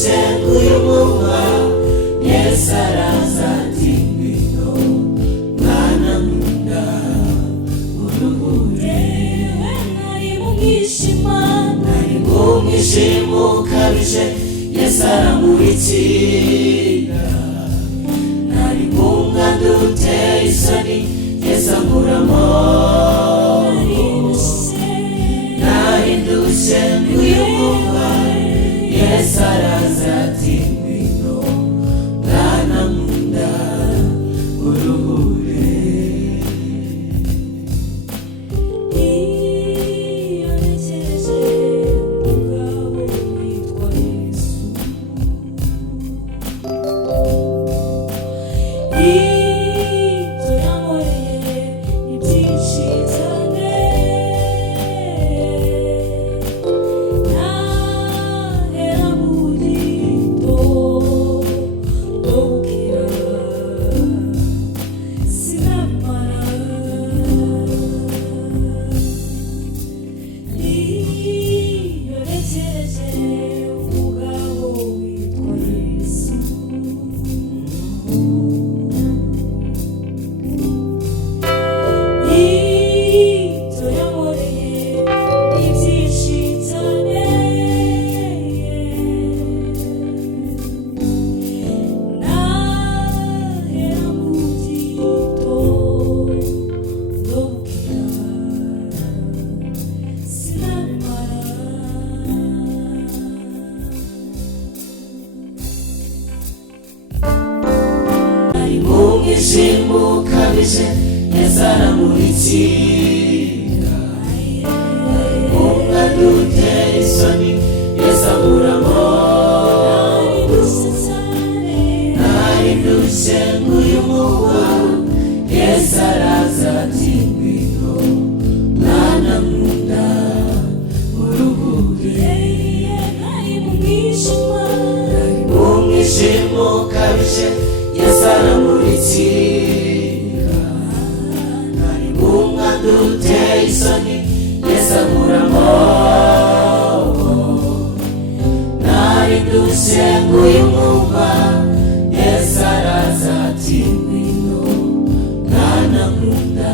dusenguye umwuma Yesu araza ati ngwino mwana nkunda uruhure. Nari mu mwijima ukabije Yesu aramurikira. Nari mu mwanda uteye isoni Yesu ankuramo. Nahindutse nguyu umwuma Yesu araza ati ngwino mwana nkunda uruhure. Iyo ntekereje umugabo witwa Yesu, ibyo yankoreye ni byinshi cyane. Nahera mu gito ndobukira sinabimara. Iyo ntekereje umugabo witwa Yesu, ibyo yankoreye ni byinshi cyane. Nahera mu gito ndobukira sinabimara. Ari mu mwijima ukabije Yesu aramurikira. Mu mwanda uteye isoni Yesu ankuramo. Nahindutse nguyu umwuma Yesu araza ati ngwino mwana nkunda uruhure. Nari mu mwijima ukabije Yesu aramurikira. Nari mu mwanda uteye isoni Yesu ankuramo. Nahindutse nguyu umwuma Yesu araza ati ngwino mwana nkunda